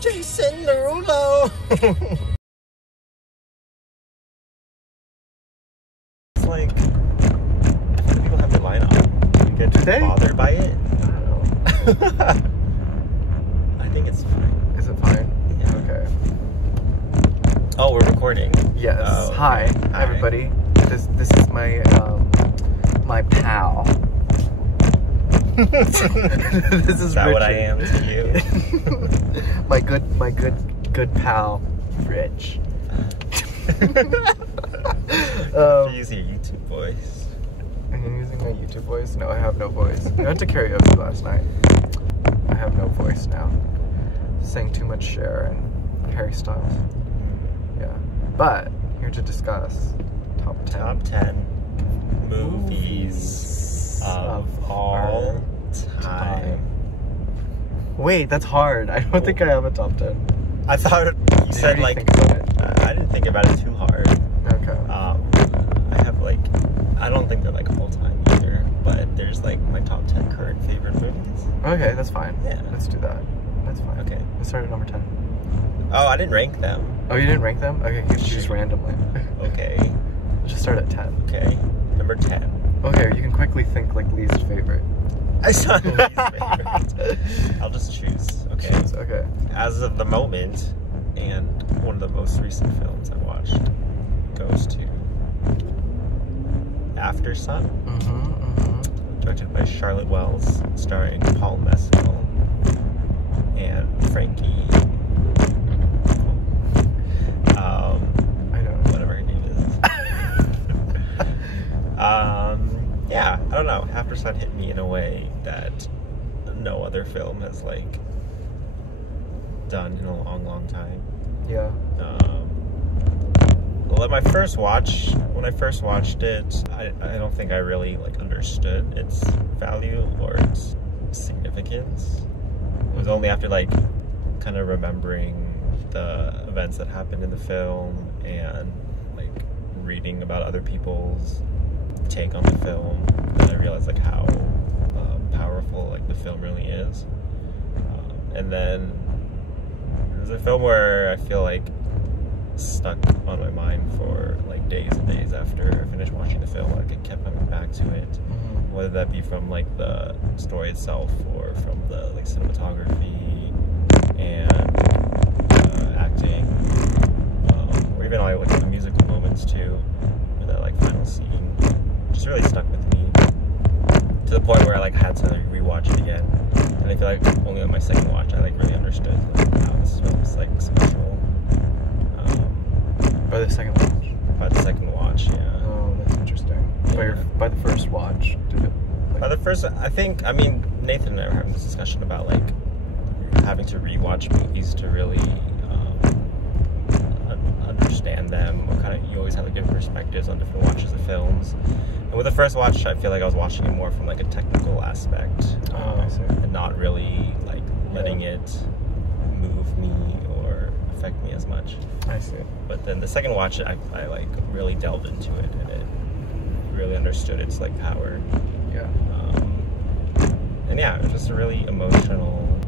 Jason Derulo. It's like, the people have their line on. You get bothered by it? I don't know. I think it's fine. Is it fine? Yeah. Okay. Oh, we're recording. Yes. Oh, Hi, hi, everybody. This is my my pal. This is that Richard. What I am to you? my good pal, Rich. You're using your YouTube voice. I'm using my YouTube voice? No, I have no voice. I went to karaoke last night. I have no voice now. Sang too much Cher and Harry Styles. Yeah. But, here to discuss top 10. Top 10 movies of all time. Wait, that's hard. I don't think I have a top 10. I thought you said you like, think about it? I didn't think about it too hard. Okay. I have like, I don't think they're like all time either, but there's like my top 10 current favorite movies. Okay, that's fine. Yeah. Let's do that. That's fine. Okay. Let's start at number 10. Oh, I didn't rank them. Oh, you didn't rank them? Okay, you can choose randomly. Okay. Just start at 10. Okay. Number 10. Okay, you can quickly think like least favorite. It's not least favorite. I'll just choose. Okay. Choose, okay. As of the moment, and one of the most recent films I watched goes to After Sun, directed by Charlotte Wells, starring Paul Mescal and Frankie. I don't know. Whatever her name is. Yeah, I don't know. After Sun hit me in a way that no other film has like done in a long time. Yeah. Well, when I first watched it, I don't think I really like understood its value or its significance. It was only after like kind of remembering the events that happened in the film and like reading about other people's take on the film that I realized like how powerful like the film really is. And then it was a film where I feel like stuck on my mind for like days and days after I finished watching the film. Like I kept coming back to it, whether that be from like the story itself or from the like cinematography and acting, or even like the musical moments too, or that like final scene. Just really stuck with me to the point where I like had to like rewatch it again. And I feel like only on my second watch I like really understood like how this film's like special. By the second watch? By the second watch, yeah. Oh, that's interesting. Yeah. By the first watch, did it? Like... By the first, I mean, Nathan and I were having this discussion about like having to rewatch movies to really understand them. Or kind of, you always have like different perspectives on different watches of films. And with the first watch, I feel like I was watching it more from like a technical aspect, I see. and not really like letting it move me or affect me as much. I see. But then the second watch, I like really delved into it, and it really understood its like power. Yeah. And yeah, it was just a really emotional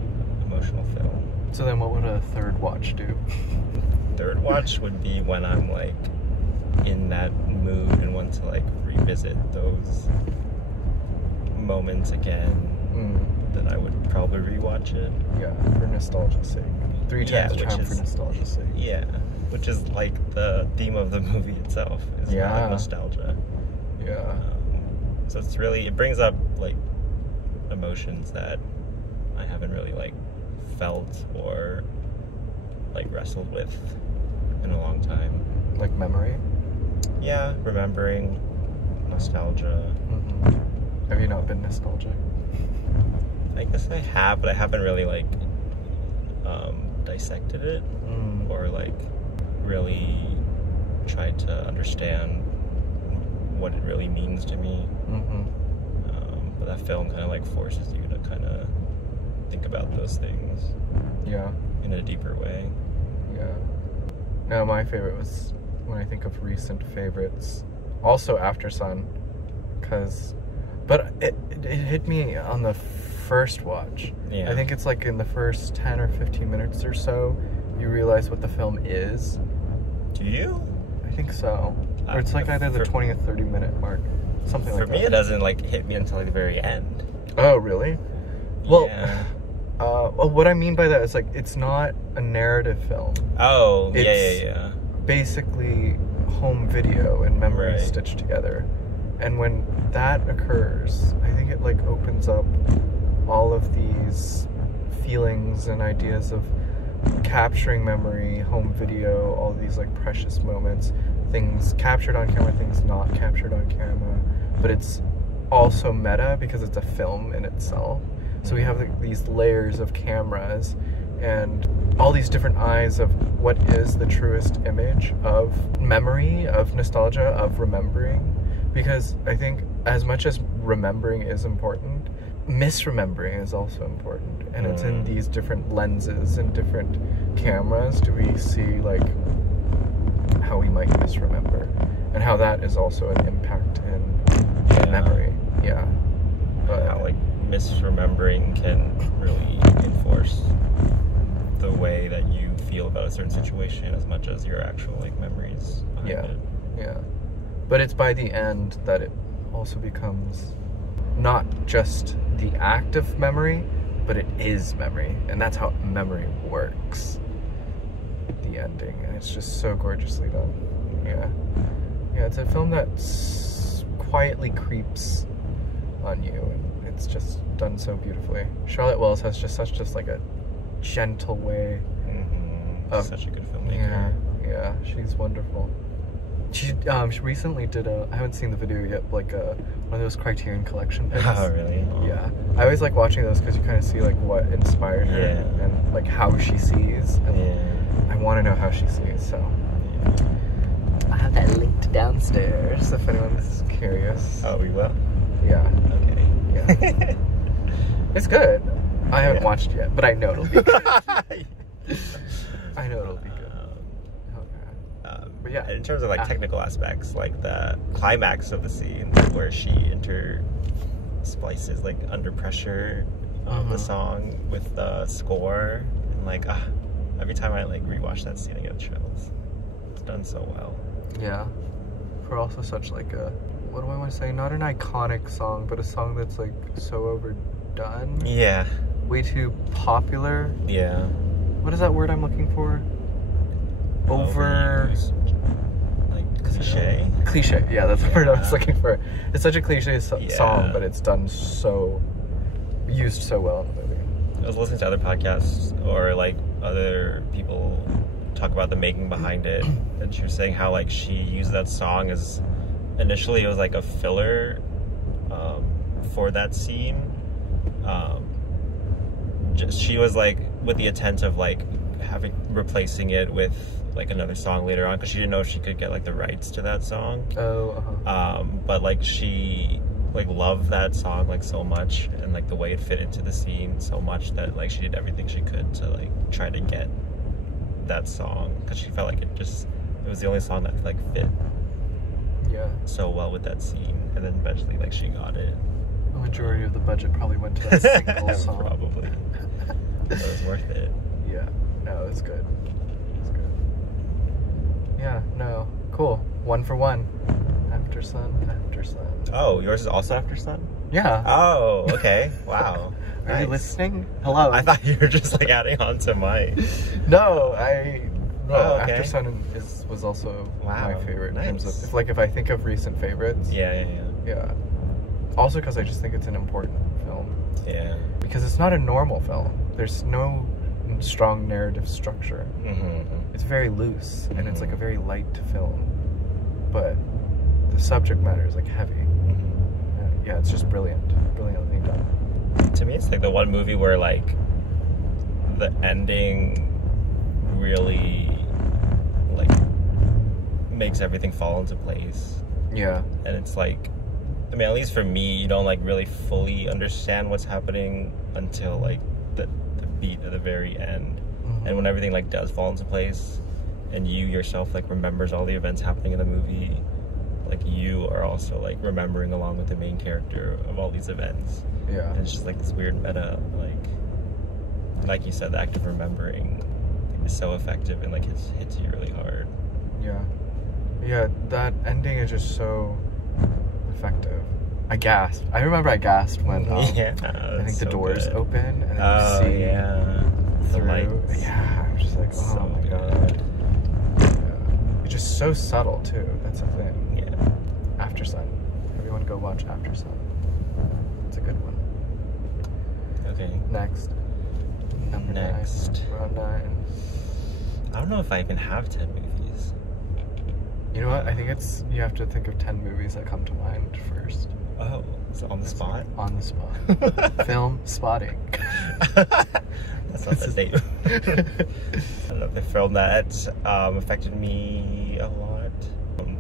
film. So then what would a third watch do? Third watch would be when I'm like in that mood and want to like revisit those moments again. Then I would probably rewatch it. Yeah, for nostalgia's sake. 3 times the charm for nostalgia's sake. Yeah, which is like the theme of the movie itself. Is like nostalgia. Yeah. So it's really, it brings up like emotions that I haven't really like felt or like wrestled with in a long time. Like memory? Yeah, remembering, nostalgia. Have you not been nostalgic? I guess I have, but I haven't really like dissected it or like really tried to understand what it really means to me. But that film kind of like forces you to kind of think about those things. Yeah. In a deeper way. Yeah. No, my favorite was, when I think of recent favorites, also After Sun, but it hit me on the first watch. Yeah. I think it's like in the first 10 or 15 minutes or so, you realize what the film is. Do you? I think so. Or it's like either the 20 or 30 minute mark. Something like that. For me, it doesn't like hit me until like the very end. Oh, really? Well, yeah. What I mean by that is like it's not a narrative film. Oh, It's yeah. basically home video and memories Right. stitched together. And when that occurs, I think it like opens up all of these feelings and ideas of capturing memory, home video, all these like precious moments, things captured on camera, things not captured on camera. But it's also meta because it's a film in itself. So we have like, these layers of cameras and all these different eyes of what is the truest image of memory, of nostalgia, of remembering. Because I think as much as remembering is important, misremembering is also important. And it's in these different lenses and different cameras do we see like how we might misremember and how that is also an impact in memory. Yeah. But How like misremembering can really enforce the way that you feel about a certain situation as much as your actual like memories behind it. Yeah. But it's by the end that it also becomes not just the act of memory, but it is memory. And that's how memory works. The ending. And it's just so gorgeously done. Yeah. Yeah, it's a film that quietly creeps on you. And it's just done so beautifully. Charlotte Wells has just like a gentle way of... Such a good filmmaker. Yeah, she's wonderful. She recently did I haven't seen the video yet, like one of those Criterion Collection things. Oh, really? Oh. Yeah. I always like watching those because you kind of see like what inspired her and like how she sees. And I want to know how she sees, so. I have that linked downstairs if anyone's curious. Oh, we will? Yeah. Okay. Yeah. It's good. I haven't watched it yet, but I know it'll be good. I know it'll be good. But yeah. In terms of like technical aspects, like the climax of the scene where she intersplices like Under Pressure the song with the score, and like every time I like rewatch that scene I get chills. It's done so well. Yeah. For also such like a, what do I want to say, not an iconic song, but a song that's like so overdone. Yeah. Way too popular. Yeah. What is that word I'm looking for? Overused. Like cliche. Cliche, yeah, that's the word I was looking for. It's such a cliche song, but it's done used so well in the movie. I was listening to other podcasts or like other people talk about the making behind it, and she was saying how like she used that song as initially it was like a filler for that scene. She was like with the intent of like replacing it with like another song later on because she didn't know if she could get like the rights to that song. But like she like loved that song like so much and like the way it fit into the scene so much that like she did everything she could to like try to get that song because she felt like it was the only song that like fit so well with that scene, and then eventually like she got it. The majority of the budget probably went to that single song. Probably. But it was worth it. Yeah, no, it's good. It's good. Yeah, no, cool. 1 for 1. After Sun, After Sun. Oh, yours is also After Sun? Yeah. Oh, okay. Wow. Are you listening? Hello. I thought you were just like adding on to my... No, okay. After Sun was also my favorite. Nice. In terms of, if I think of recent favorites. Yeah. Also because I just think it's an important film. Yeah. Because it's not a normal film. There's no strong narrative structure. It's very loose, and it's like a very light film. But the subject matter is like heavy. Yeah, it's just brilliantly done. To me, it's like the one movie where like the ending really like makes everything fall into place. Yeah. And it's like, I mean, at least for me, you don't like really fully understand what's happening until like the beat at the very end. And when everything like does fall into place and you yourself like remembers all the events happening in the movie, like you are also like remembering along with the main character of all these events. Yeah. And it's just like this weird meta, like you said, the act of remembering is so effective and like hits you really hard. Yeah. Yeah, that ending is just so effective. I gasped. I remember I gasped when I think the doors open and then you see through. Lights. Yeah, I was just like, oh so my god. Yeah. It's just so subtle too. That's the thing. Yeah. After Sun. Everyone go watch After Sun. It's a good one. Okay. Next. Number 9. We're on 9. I don't know if I even have 10 movies. You know what? I think you have to think of 10 movies that come to mind first. Oh, is it on the spot? On the spot. Film spotting. That's not the name. I don't know if the film that affected me a lot.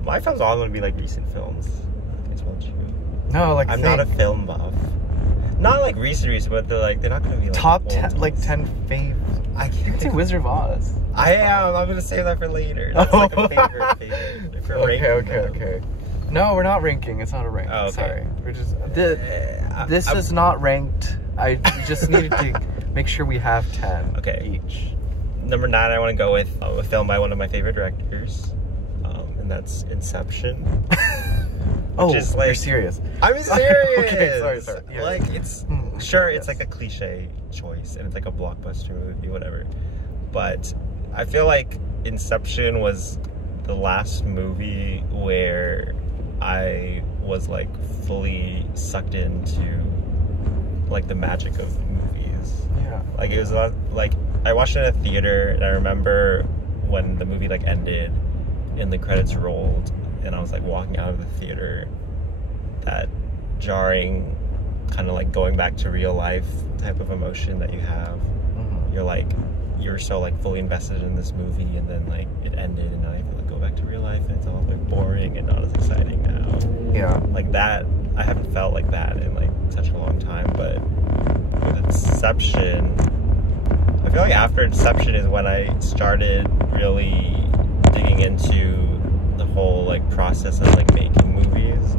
My films are all going to be like recent films. I think I told you. No, like I'm not a film buff. Not like recent, but they're not going to be like top 10, like 10 faves. I can't say Wizard of Oz. I am. I'm going to save that for later. That's like a favorite. If Okay. No, we're not ranking. It's not a rank. Oh, okay. Sorry. We're just this is not ranked. We just needed to make sure we have 10 each. Number 9, I want to go with a film by one of my favorite directors, and that's Inception. Oh, just, like, you're serious? I'm serious. Okay, sorry. Yeah. Like it's it's like a cliche choice, and it's like a blockbuster movie, whatever. But I feel like Inception was the last movie where I was like fully sucked into like the magic of movies. Yeah. Like it was like I watched it in a theater, and I remember when the movie like ended and the credits rolled, and I was like walking out of the theater, that jarring kind of like going back to real life type of emotion that you have. You're so like fully invested in this movie, and then like it ended, and now you have to like go back to real life, and it's all like boring and not as exciting now. Yeah. Like that, I haven't felt like that in like such a long time. But with Inception, I feel like after Inception is when I started really digging into the whole like process of like making movies,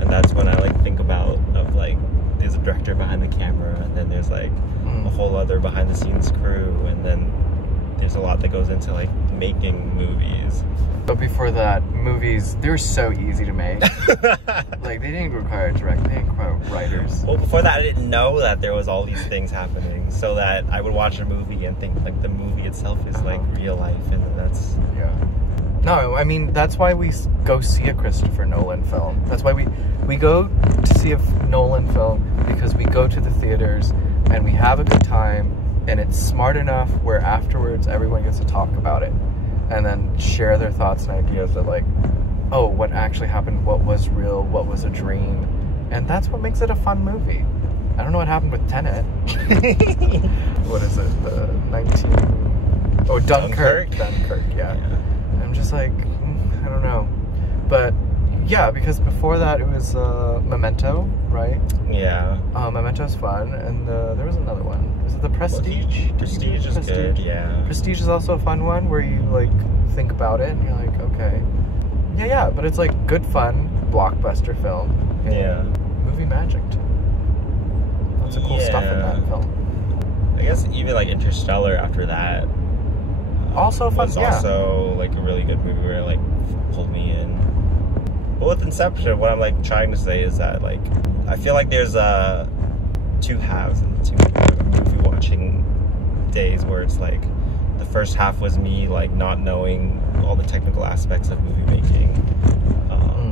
and that's when I like think about of like there's a director behind the camera, and then there's like a whole other behind the scenes crew, and then there's a lot that goes into like making movies. But before that, movies, they were so easy to make. Like they didn't require a director, they didn't require writers. Well, before that I didn't know that there was all these things happening, so that I would watch a movie and think like the movie itself is like real life, and that's No, I mean, that's why we go see a Christopher Nolan film. That's why we go to see a Nolan film, because we go to the theaters and we have a good time, and it's smart enough where afterwards everyone gets to talk about it and then share their thoughts and ideas of like, oh, what actually happened, what was real, what was a dream. And that's what makes it a fun movie. I don't know what happened with Tenet. What is it? The 19... Oh, Dunkirk, yeah. I'm just like, I don't know. But yeah, because before that it was Memento, right? Yeah. Memento's fun, and there was another one. Was it The Prestige? Prestige is good, yeah. Prestige is also a fun one where you like think about it and you're like, okay. Yeah, but it's like good fun, blockbuster film. Yeah. Movie magic too. Lots of cool stuff in that film. I guess even like Interstellar after that also fun, was also like a really good movie where it like pulled me in. But with Inception, what I'm like trying to say is that like I feel like there's two halves and two movie watching days where it's like the first half was me like not knowing all the technical aspects of movie making,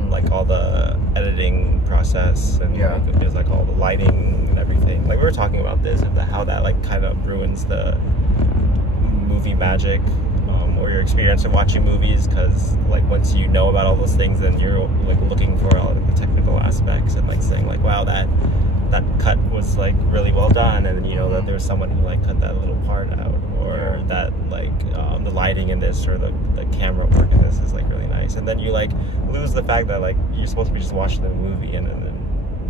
like all the editing process, and like, there's like all the lighting and everything. Like we were talking about this and how that like kind of ruins the movie magic, or your experience of watching movies, because like once you know about all those things, then you're like looking for all of the technical aspects and like saying like, wow, that cut was like really well done, and then you know that there was someone who like cut that little part out, or that like the lighting in this or the camera work in this is like really nice, and then you like lose the fact that like you're supposed to be just watching the movie and then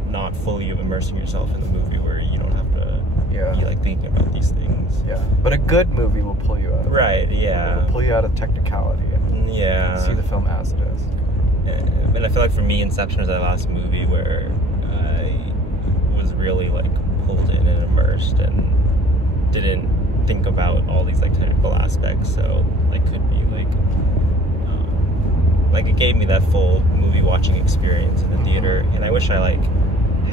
not fully immersing yourself in the movie where you don't have to be like thinking about these things. Yeah, but a good movie will pull you out of it. Yeah. It will pull you out of technicality and see the film as it is. And I feel like for me, Inception is that last movie where I was really like pulled in and immersed and didn't think about all these like technical aspects, so like could be like it gave me that full movie watching experience in the theater, and I wish I like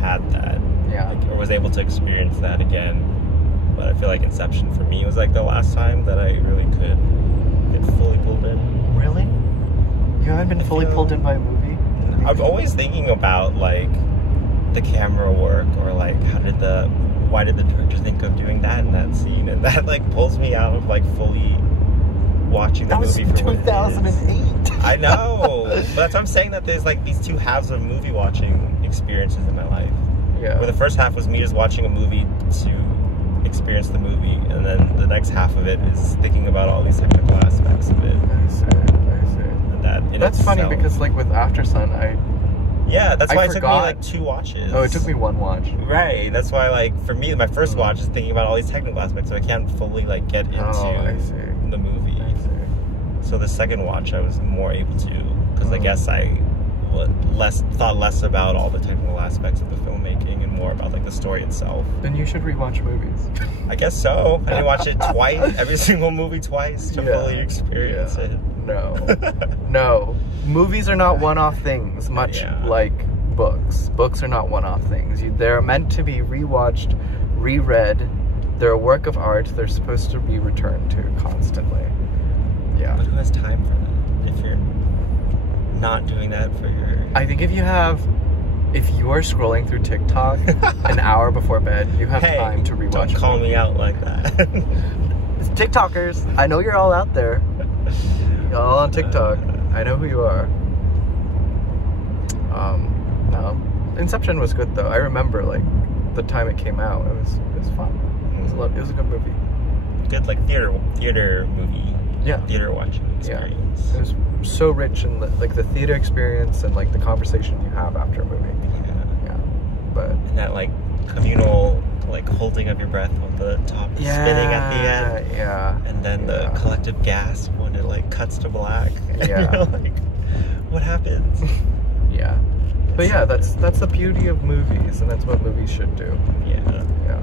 had that, or was able to experience that again. But I feel like Inception for me was like the last time that I really could get fully pulled in. Really? You haven't been fully pulled in by a movie? I'm always thinking about like the camera work, or like why did the director think of doing that in that scene, and that like pulls me out of like fully watching the movie for 2008. I know, but that's what I'm saying, that there's like these two halves of movie watching experiences in my life. Yeah. Where the first half was me just watching a movie to experience the movie, and then the next half of it is thinking about all these technical aspects of it. I see. And that's funny because like with After Sun, that's why it took me forgot. like 2 watches. Oh, it took me 1 watch. Right. That's why, like, for me, my first watch is thinking about all these technical aspects, so I can't fully like get into the movie. I see. So the second watch, I was more able to, because I guess I thought less about all the technical aspects of the filmmaking and more about like the story itself. Then you should rewatch movies. I guess so. I didn't watch it twice, every single movie twice to fully experience it. No. Movies are not one-off things, much like books. Books are not one-off things. They're meant to be rewatched, reread. They're a work of art. They're supposed to be returned to constantly. Yeah. But who has time for that if you're not doing that for your... I think if you are scrolling through TikTok an hour before bed, you have time to rewatch. Don't call me out like that. It's TikTokers, I know you're all out there. You're all on TikTok. I know who you are. No. Inception was good though. I remember like the time it came out. It was fun. It was a good movie. Good like theater movie. Yeah. Theater watching experience. Yeah. It was so rich in like the theater experience and like the conversation you have after a movie. Yeah. But and that like communal like holding of your breath when the top is spinning at the end. Yeah. And then the collective gasp when it like cuts to black. And you're like, what happens? Yeah. But yeah, that's the beauty of movies, and that's what movies should do. Yeah. Yeah.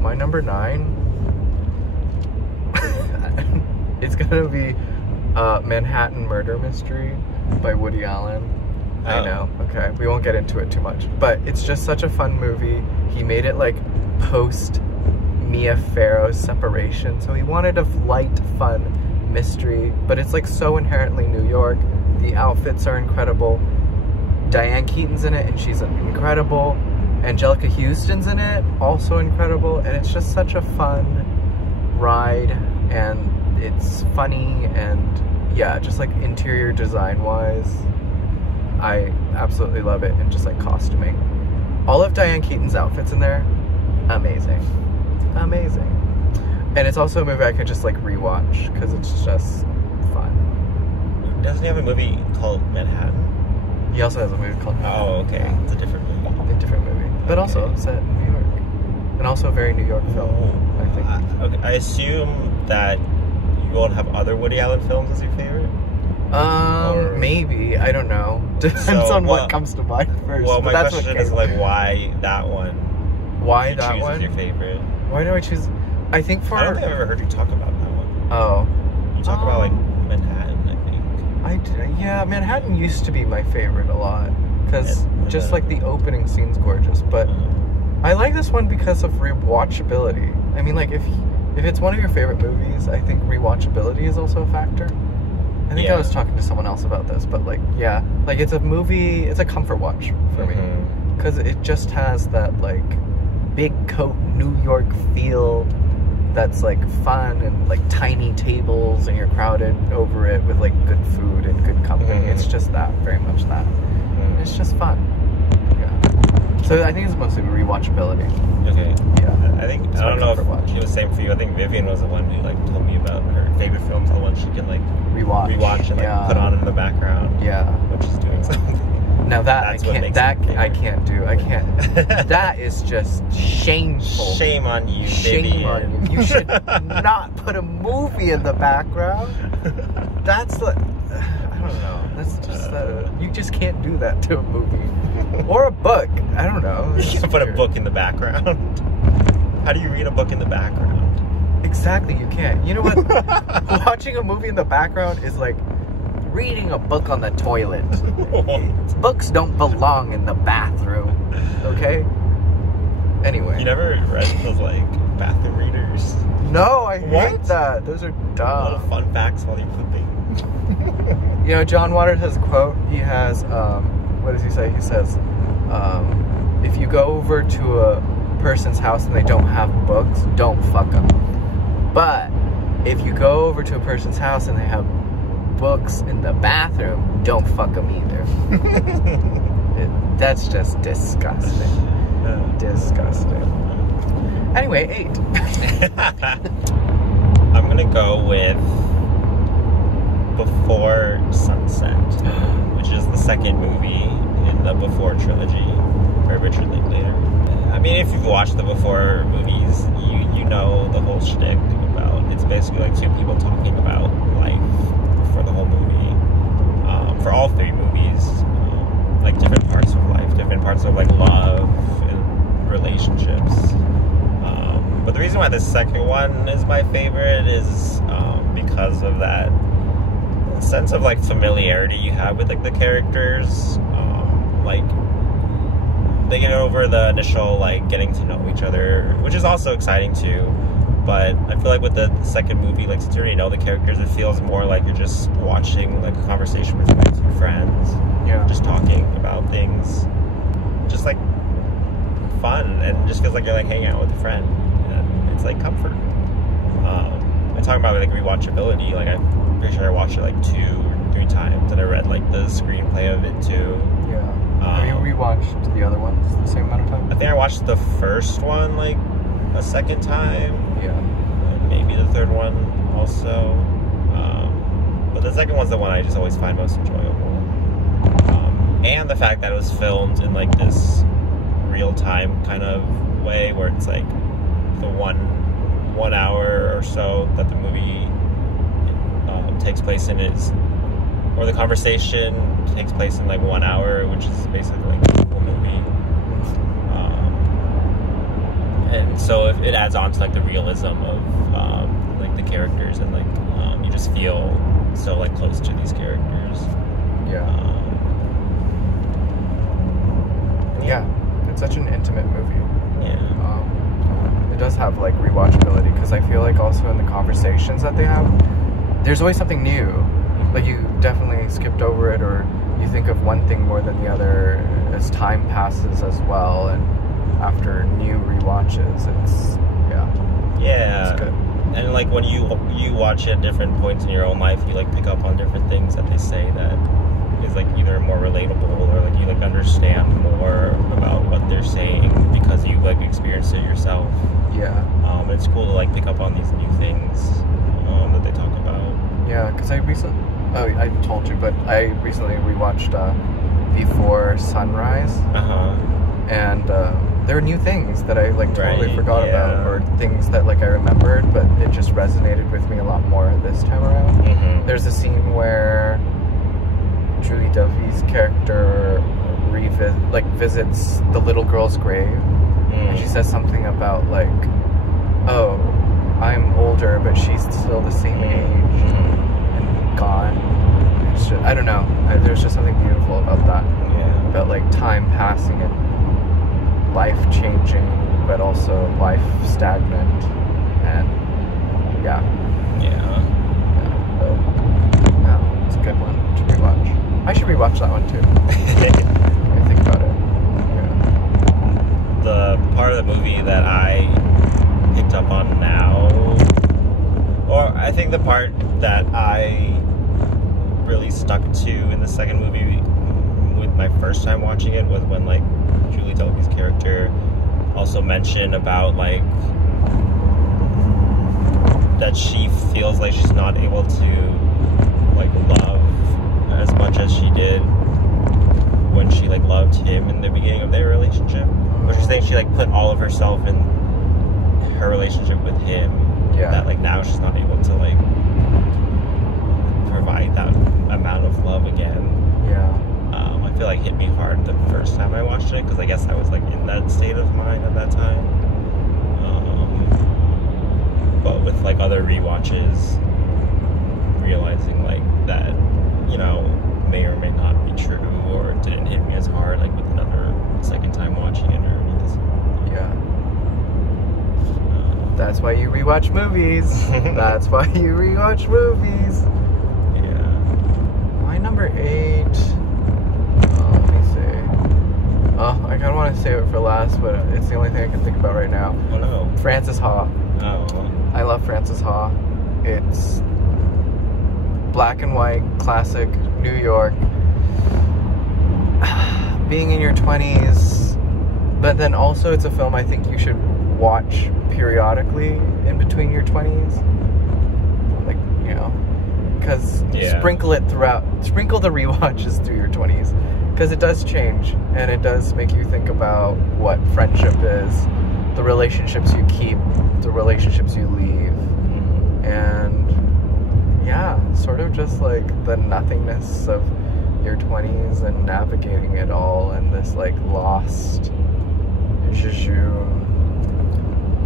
My number 9 it's gonna be Manhattan Murder Mystery by Woody Allen. I know, okay, we won't get into it too much, but it's just such a fun movie. He made it like post Mia Farrow's separation, so he wanted a light, fun mystery, but it's like so inherently New York. The outfits are incredible. Diane Keaton's in it, and she's incredible. Angelica Houston's in it, also incredible, and it's just such a fun ride, and it's funny, and yeah, just like interior design wise, I absolutely love it, and just like costuming. All of Diane Keaton's outfits in there, amazing. And it's also a movie I could just like rewatch, because it's just fun. Doesn't he have a movie called Manhattan? He also has a movie called Manhattan. Oh, okay. It's a different movie. A different movie. But also set in New York. And also a very New York film, I think. Okay. I assume that you won't have other Woody Allen films as your favorite? Maybe. I don't know. Depends on what comes to mind first. Well, my question is like, why that one? Why that one? As your favorite? Why do I choose? I think for... I don't think I've ever heard you talk about that one. Oh. You talk about like Manhattan, I think. Yeah, Manhattan used to be my favorite a lot. Because just like the opening scene's gorgeous. But I like this one because of rewatchability. I mean, like if it's one of your favorite movies, I think rewatchability is also a factor. I think I was talking to someone else about this, but like, yeah, like it's a movie, it's a comfort watch for me. Because it just has that like big coat New York feel that's like fun, and like tiny tables, and you're crowded over it with like good food and good company. It's just that, very much that. It's just fun. Yeah. So I think it's mostly rewatchability. Okay. Yeah. I think, I don't know if it was the same for you. I think Vivian was the one who like told me about her favorite films, the ones she can like rewatch and like put on in the background. Yeah. When she's doing something. Now that That's I what can't. makes That it I can't do. I can't. That is just shameful. Shame on you, Shame Vivian. on you. You should not put a movie in the background. That's like, I don't know. That's just you just can't do that to a movie or a book. I don't know. You can't put a book in the background. How do you read a book in the background? Exactly, you can't. You know what? Watching a movie in the background is like reading a book on the toilet. Books don't belong in the bathroom. Okay? Anyway. You never read those like bathroom readers? No, I What? hate that. Those are dumb. Little fun facts while you're pooping. You know, John Waters has a quote. He has, what does he say? He says, if you go over to a person's house and they don't have books, don't fuck them. But if you go over to a person's house and they have books in the bathroom, don't fuck them either. That's just disgusting. Disgusting. Anyway, 8. I'm gonna go with Before Sunset, which is the second movie in the Before trilogy, by Richard Linklater. I mean, if you've watched the Before movies, you know the whole shtick about, it's basically like two people talking about life for the whole movie. For all 3 movies, like different parts of life, different parts of like love and relationships. But the reason why the second one is my favorite is because of that sense of like familiarity you have with like the characters. Like they get over the initial like getting to know each other, which is also exciting too. But I feel like with the second movie, like since you already know the characters, it feels more like you're just watching like a conversation between 2 friends. Yeah. Just talking about things, just like fun, and just feels like you're like hanging out with a friend. And it's like comfort. And talking about like rewatchability, like I'm pretty sure I watched it like 2 or 3 times, and I read like the screenplay of it too. Yeah. Have you rewatched the other ones the same amount of time? I think I watched the first one like a second time. Yeah. Maybe the third one also. But the second one's the one I just always find most enjoyable. And the fact that it was filmed in like this real-time kind of way, where it's like the one hour or so that the movie takes place in is, or the conversation takes place in like 1 hour, which is basically like the whole movie. And so it adds on to like the realism of like the characters, and like you just feel so like close to these characters. Yeah. Yeah. It's such an intimate movie. Yeah. It does have like rewatchability, because I feel like also in the conversations that they have, there's always something new. Like you definitely skipped over it, or you think of one thing more than the other as time passes as well, and after new rewatches, it's it's good. And like when you watch it at different points in your own life, you like pick up on different things that they say that is like either more relatable, or like you like understand more about what they're saying because you like experienced it yourself. Yeah. It's cool to like pick up on these new things that they talk about. Yeah, because I told you, but I recently rewatched Before Sunrise. And there are new things that I like totally forgot about, or things that like I remembered, but it just resonated with me a lot more this time around. There's a scene where Julie Delpy's character visits the little girl's grave, and she says something about like, oh, I'm older, but she's still the same age and gone. It's just, I don't know. There's just something beautiful about that. Yeah. About like time passing and life changing, but also life stagnant, and yeah. No, it's a good one to rewatch. I should rewatch that one too. I think about it. Yeah. The part of the movie that I picked up on now, or I think the part that I really stuck to in the second movie with my first time watching it, was when like Julie Delpy's character also mentioned about like that she feels like she's not able to like love as much as she did when she like loved him in the beginning of their relationship. But she's saying she like put all of herself in her relationship with him. Yeah. That like now she's not able to like provide that amount of love again. Yeah. I feel like it hit me hard the first time I watched it because I guess I was like in that state of mind at that time. But with like other rewatches, realizing like that, you know, may or may not be true, or it didn't hit me as hard like with another second time watching it, or because Yeah. That's why you rewatch movies. That's why you rewatch movies. yeah. My number 8. Let me see. Oh, I kind of want to save it for last, but it's the only thing I can think about right now. Oh no. Frances Ha. Oh. I love Frances Ha. It's black and white, classic, New York. Being in your 20s, but then also it's a film I think you should watch periodically in between your 20s. Like, you know, because sprinkle the rewatches through your 20s. Because it does change, and it does make you think about what friendship is, the relationships you keep, the relationships you leave, and yeah, sort of just like the nothingness of your 20s and navigating it all in this like lost jejune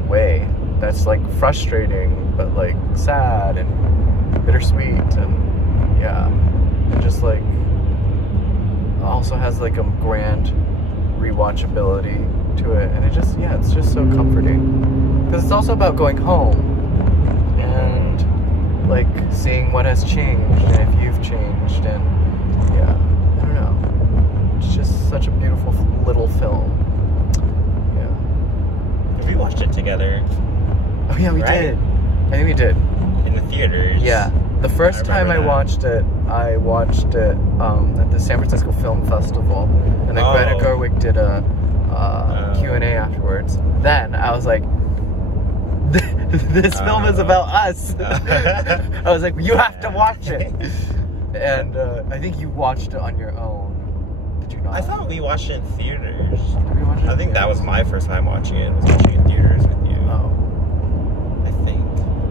way that's like frustrating but like sad and bittersweet, and yeah, it just like also has like a grand rewatchability to it, and it just, yeah, it's just so comforting because it's also about going home and like seeing what has changed and if you've changed, and yeah, I don't know, it's just such a beautiful little film. Yeah, We watched it together. oh yeah, we Right? did. I think we did. In the theaters. Yeah, the first time I watched it at the San Francisco Film Festival, and then Greta Gerwig did a Q&A afterwards. Then I was like, this film is about us. I was like, you have to watch it. And I think you watched it on your own. Did you not? I thought we watched it in theaters. Did we watch it? I think that was my first time watching it. Was watching it in theaters with you. Oh, I think.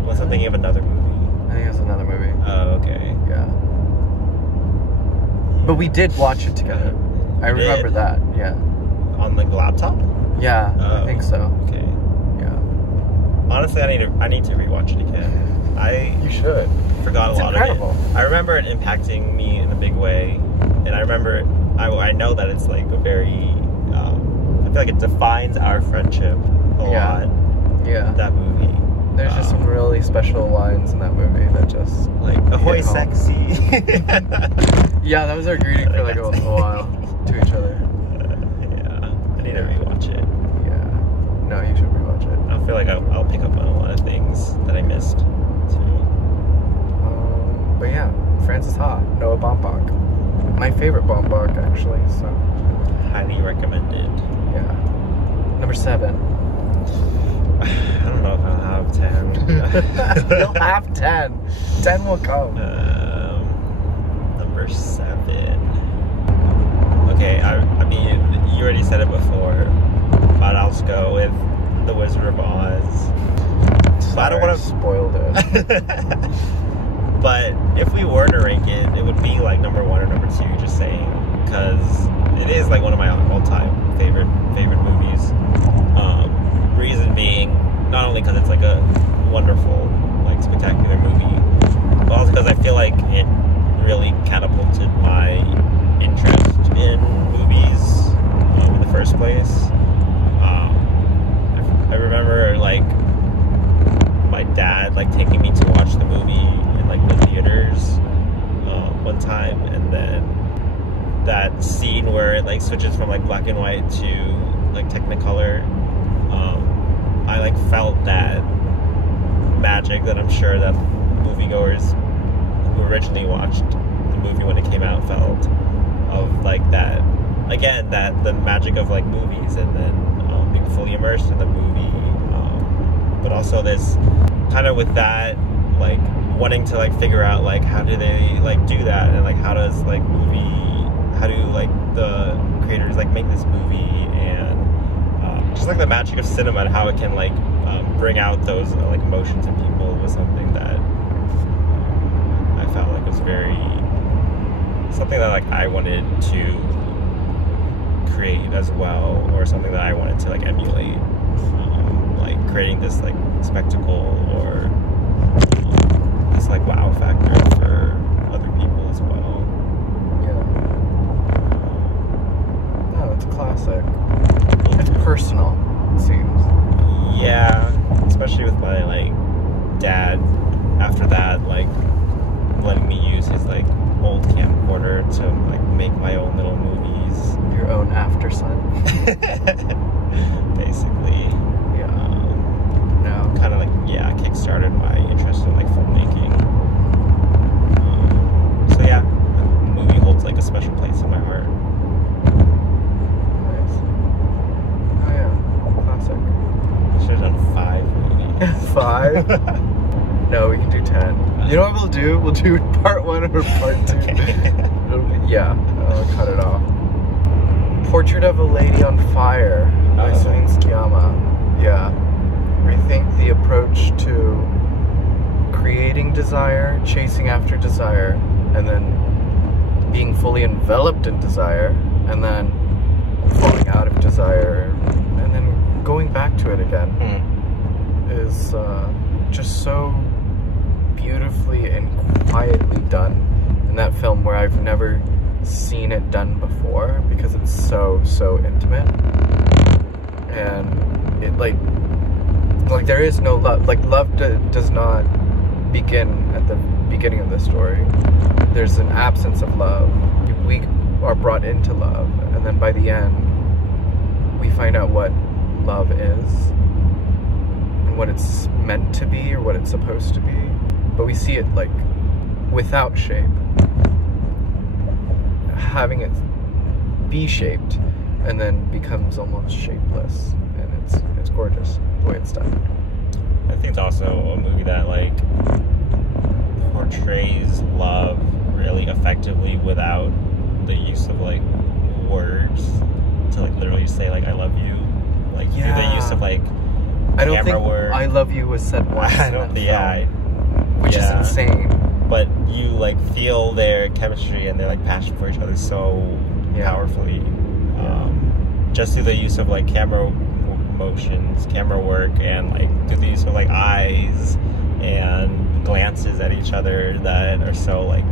Unless I'm thinking of another movie. I think it was another movie. Oh, okay. Yeah. But we did watch it together. I remember that. Yeah. On the laptop? Yeah, I think so. Okay. Yeah. Honestly, I need to rewatch it again. You should. Forgot It's a lot incredible. of it. I remember it impacting me in a big way, and I remember I know that it's like a very I feel like it defines our friendship a lot. Yeah. That movie. There's just some really special lines in that movie that just like ahoy hit home. sexy. Yeah, that was our greeting for like a while to each other. Yeah, I need to rewatch it. Yeah. No, you should rewatch it. I feel like I'll pick up on a lot of things that I missed too. But yeah, Frances Ha, Noah Baumbach. My favorite Baumbach, actually, so. Highly recommended. Yeah. Number 7. I don't know if I'll have 10. You'll have 10. 10 will come. Number 7. Okay, I mean, you already said it before, but I'll just go with The Wizard of Oz. But I don't want to spoiled it. But if we were to rank it, it would be like number 1 or number 2, just saying, because it is like one of my all-time favorite movies. Reason being, not only because it's like a wonderful, like spectacular movie, but also because I feel like it really catapulted my interest in movies in the first place. I remember like my dad like taking me to watch the movie in like the theaters one time, and then that scene where it like switches from like black and white to like Technicolor. I like felt that magic that I'm sure that moviegoers who originally watched the movie when it came out felt, of like that, again, that the magic of like movies, and then being fully immersed in the movie, but also this kind of with that like wanting to like figure out like how do they like do that, and like how how do like the creators like make this movie, and just like the magic of cinema and how it can like bring out those like emotions in people was something that I felt like was something that like I wanted to create as well, or something that I wanted to like emulate, like creating this like spectacle or this like wow factor for other people as well. Yeah. No, it's classic. It's personal, it seems. Yeah, especially with my like dad. After that, like letting me use his like old camcorder to like make my own little movies. Your own after son. Basically. Yeah. No. Kind of like, yeah, kickstarted my interest in like filmmaking. So yeah, the movie holds like a special place in my heart. Nice. Oh yeah, classic. Should have done 5 movies. 5? No, we can do 10. You know what we'll do? We'll do part 1 or part 2. Okay. Yeah, I'll cut it off. Portrait of a Lady on Fire by Celine Sciamma. Yeah. I think the approach to creating desire, chasing after desire, and then being fully enveloped in desire, and then falling out of desire, and then going back to it again, is just so beautifully and quietly done in that film, where I've never seen it done before, because it's so intimate, and it like there is no love. Like love does not begin at the beginning of the story. There's an absence of love. We are brought into love, and then by the end we find out what love is and what it's meant to be, or what it's supposed to be, but we see it like without shape, having it be shaped, and then becomes almost shapeless, and it's gorgeous the way it's done. I think it's also a movie that like portrays love really effectively without the use of like words to like literally say like I love you, like through the use of like I don't think work. I love you was said once. I don't. Which is insane. But you like feel their chemistry and their like passion for each other so powerfully, just through the use of like camera motions, camera work, and like through the use of like eyes and glances at each other that are so like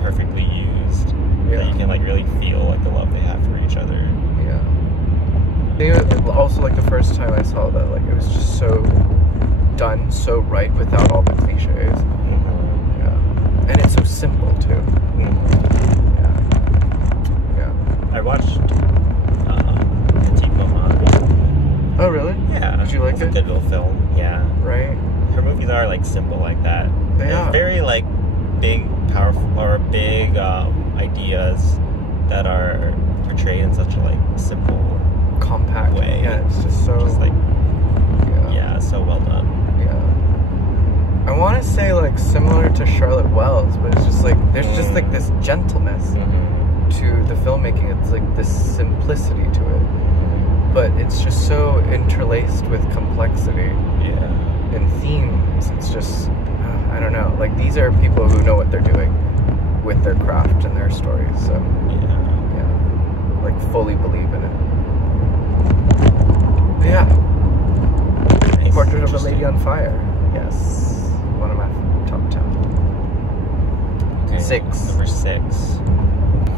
perfectly used, that you can like really feel like the love they have for each other. Yeah. I think also like the first time I saw that, like it was just so done so right without all the cliches. And it's so simple too. Yeah. I watched Petite Maman. Oh really? Yeah. Did you like it? It's a good little film. Yeah. Right. Her movies are like simple like that. They are very like big, powerful, or big ideas that are portrayed in such a like simple, compact way. Yeah, it's just so like so well done. I want to say like similar to Charlotte Wells, but it's just like there's just like this gentleness to the filmmaking. It's like this simplicity to it, but it's just so interlaced with complexity and themes. It's just I don't know. Like these are people who know what they're doing with their craft and their stories. So like fully believe in it. Yeah. Nice. Portrait of a Lady on Fire. Yes. One of my top 10. Okay, 6. Number 6.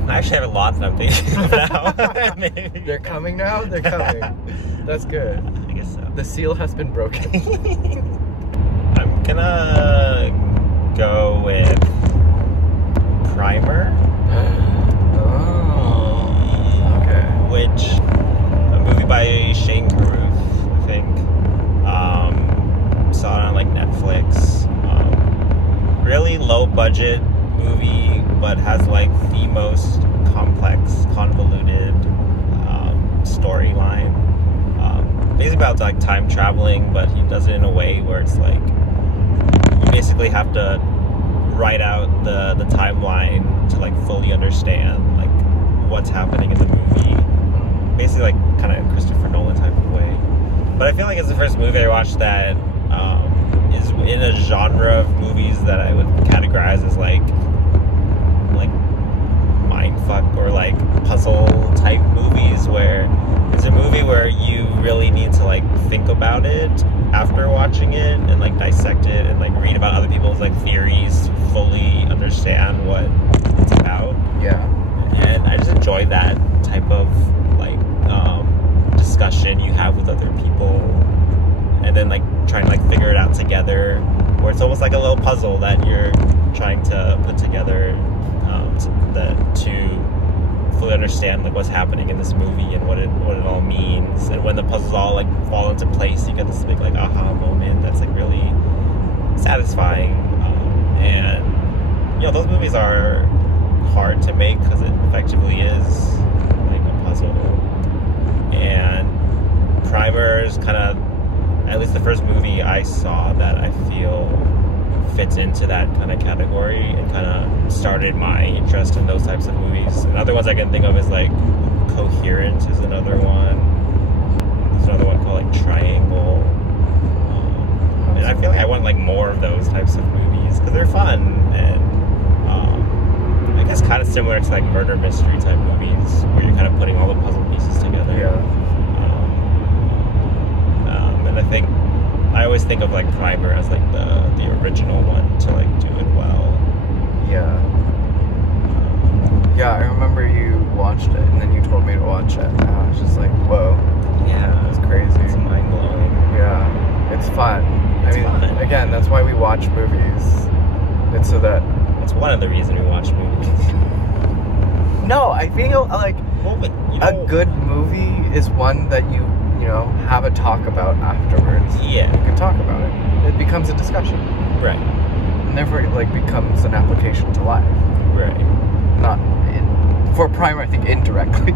I actually have a lot that I'm thinking of now. Maybe. They're coming now? They're coming. That's good. I guess so. The seal has been broken. I'm gonna go with Primer. Oh. Okay. Which, a movie by Shane Carruth, I think. Saw it on like Netflix. Really low budget movie, but has like the most complex, convoluted storyline. Basically about like time traveling, but he does it in a way where it's like you basically have to write out the timeline to like fully understand like what's happening in the movie. Basically, like kind of Christopher Nolan type of way. But I feel like it's the first movie I watched that is in a genre of movies that I would categorize as like mindfuck or like puzzle type movies, where it's a movie where you really need to like think about it after watching it and like dissect it and like read about other people's like theories to fully understand what it's about. Yeah. And I just enjoy that type of like discussion you have with other people, and then like trying to like figure it out together, where it's almost like a little puzzle that you're trying to put together to fully understand like what's happening in this movie and what it all means. And when the puzzles all like fall into place, you get this big like aha moment that's like really satisfying. And you know, those movies are hard to make because it effectively is like a puzzle. And Primer is kind of, at least the first movie I saw that I feel fits into that kind of category and kind of started my interest in those types of movies. And other ones I can think of is like Coherence is another one. There's another one called like Triangle. And I feel like I want like more of those types of movies because they're fun and I guess kind of similar to like murder mystery type movies where you're kind of putting all the puzzle pieces together. Yeah. And I think I always think of like Primer as like the original one to like do it well. Yeah. Yeah, I remember you watched it and then you told me to watch it. And I was just like, whoa. Yeah. It's crazy. It's mind blowing. Yeah. It's fun. It's I mean, fun. Again, that's why we watch movies. It's so that... That's one of the reasons we watch movies. No, I feel like Well, but, you know, a good movie is one that you know, have a talk about afterwards. Yeah. You can talk about it. It becomes a discussion. Right. It never, like, becomes an application to life. Right. Not... For Primer, I think indirectly.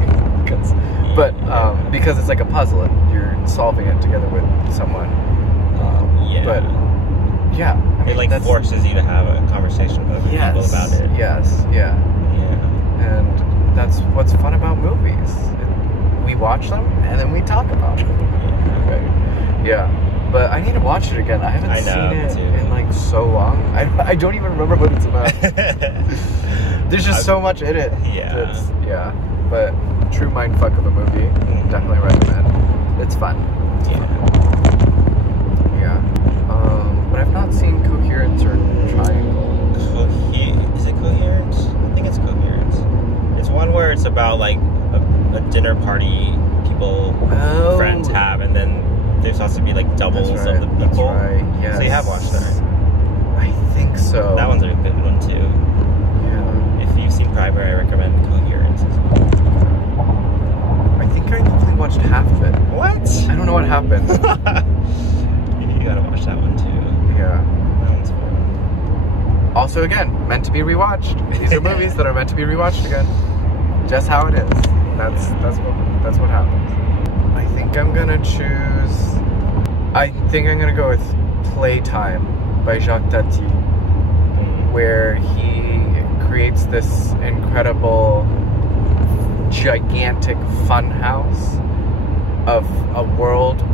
because it's like a puzzle and you're solving it together with someone. Yeah. But, yeah. I mean, It like forces you to have a conversation with other people about it. Yes, yeah. Yeah. And that's what's fun about movies. We watch them and then we talk about it. Right? Yeah. But I need to watch it again. I haven't seen it in like so long. I don't even remember what it's about. There's just so much in it. Yeah. Yeah. But true mindfuck of a movie. Definitely recommend. It's fun. Yeah. But I've not seen Coherence or Triangle. Is it Coherence? I think it's Coherence. It's one where it's about like a dinner party friends have, and then there's supposed to be like doubles of the people. That's right. Yes. So you have watched that? I think so. That one's a good one too. Yeah. If you've seen Primer, I recommend Coherence as well. I think I only watched half of it. What? I don't know what happened. You gotta watch that one too. Yeah. That one's fun. Also, again, meant to be rewatched. These are movies that are meant to be rewatched again. Just how it is. That's what happens. I think I'm gonna go with Playtime by Jacques Tati, where he creates this incredible, gigantic fun house of a world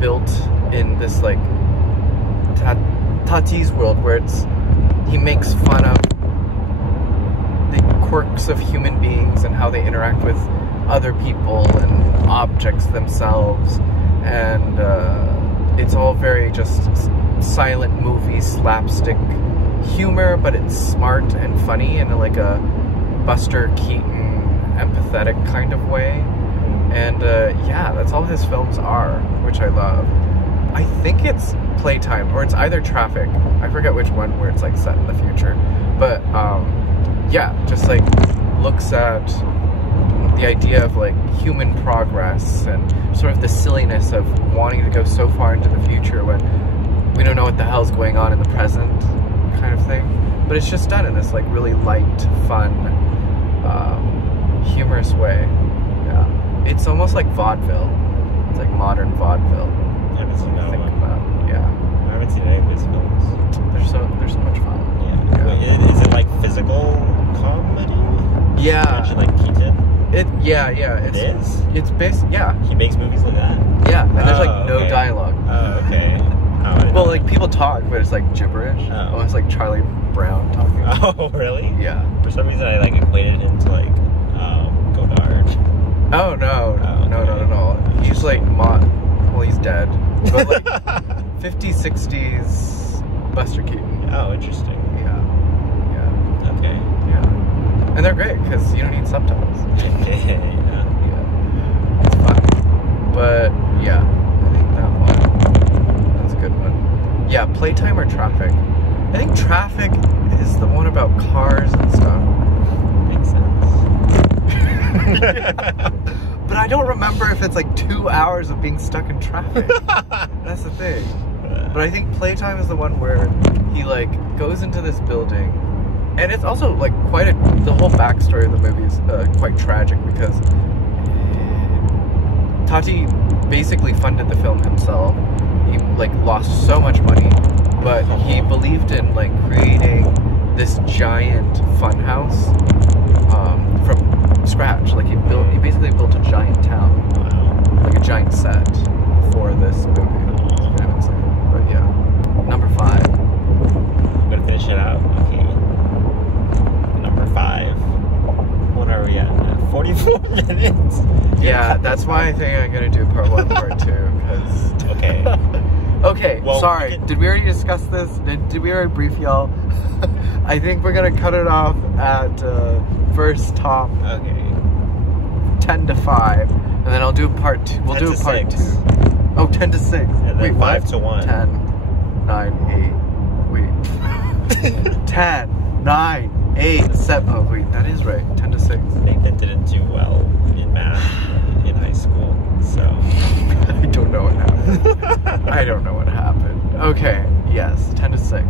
built in this like Tati's world, where he makes fun of the quirks of human beings and how they interact with other people and objects themselves, and it's all very just silent movie slapstick humor, but it's smart and funny in like a Buster Keaton empathetic kind of way. And yeah, that's all his films are, which I love. I think it's Playtime, or it's either Traffic. I forget which one, where it's like set in the future. But yeah, just like looks at the idea of like human progress and sort of the silliness of wanting to go so far into the future when we don't know what the hell's going on in the present, kind of thing. But it's just done in this like really light, fun, humorous way. Yeah, it's almost like vaudeville. It's like modern vaudeville. I haven't seen that one. Yeah, I haven't seen any of his films. they're so much fun. Yeah. Yeah. It is? It's based. Yeah. He makes movies like that? Yeah, and there's like no okay. dialogue. Oh, okay. Oh, Well, like people talk, but it's like gibberish. Oh. Almost like Charlie Brown talking. Oh, really? Yeah. For some reason, I like equated him to like Godard. Oh no, Oh, no, okay. not at all. He's like well, he's dead, but like 50s, 60s Buster Keaton. Oh, interesting. Yeah. Okay. Yeah. And they're great because you don't need subtitles. Yeah. Yeah. It's fun. But yeah, I think that one. That's a good one. Yeah, Playtime or Traffic? I think Traffic is the one about cars and stuff. Makes sense. But I don't remember if it's like 2 hours of being stuck in traffic. That's the thing. But I think Playtime is the one where he like goes into this building, and it's also like the whole backstory of the movie is quite tragic because Tati basically funded the film himself. He like lost so much money, but he believed in like creating this giant funhouse from scratch. Like he basically built a giant town, like a giant set for this movie. It's kind of insane. But yeah, number 5. I'm gonna finish it out. Okay. Number 5. What are we at? 44 minutes. Yeah, that's why I think I'm gonna do part 1, part 2. Cause Okay. okay. Well, sorry. Did we already discuss this? Did we already brief y'all? I think we're gonna cut it off at first top. Okay. 10 to 5, and then I'll do part 2. We'll do a part 2. Oh, 10 to 6. And then Wait, 5 what? to 1. 10, 9, 8. Wait. 10, 9, 8, 7. Oh, wait, that is right. 10 to 6. Nathan didn't do well in math in high school, so. I don't know what happened. I don't know what happened. Okay, yes, 10 to 6.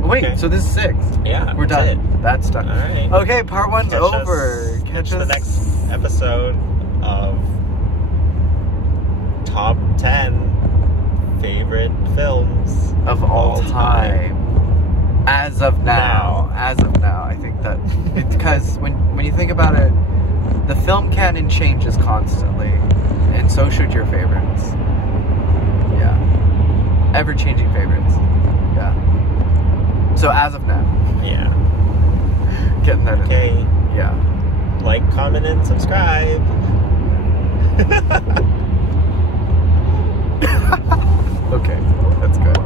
Wait, Okay. so this is 6. Yeah, We're that's done. it. That's done. All right. Okay, part 1's over. Catch the next episode of top 10 favorite films of all time. As of now. As of now. I think that because when you think about it, the film canon changes constantly, and so should your favorites. Yeah. Ever-changing favorites. Yeah. So as of now. Yeah. Getting that in. Okay. Yeah. Like, comment, and subscribe. Okay. That's good.